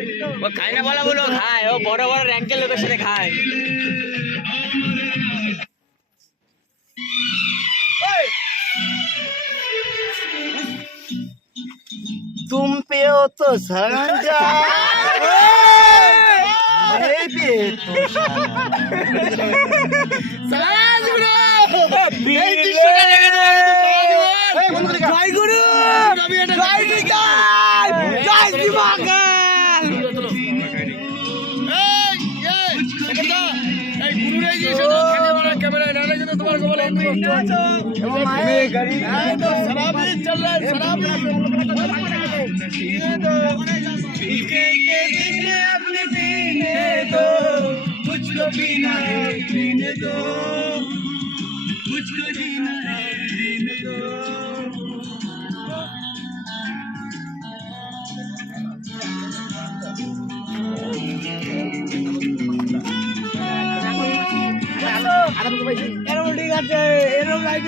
वो खाए ना वाला बोलो खाए वो बड़ा बड़ा रैंक के लोगों से खाए तुम पे हो तो समझा मैं भी तो সালাম গুরু এই দৃশ্যটা দেখে জয় গুরু জয় বিকাশ জয় দিবাকর এই গুরুর এই যে খেলে বড় ক্যামেরা না না কিন্তু তোমার গোবল मैं गरीब शराबी चल रहा है शराबी पीके के दिन अपने पीने दो मुझको पीना है पीने दो मुझको जीना है जीने दो এরকম ঠিক আছে এরকম লাইট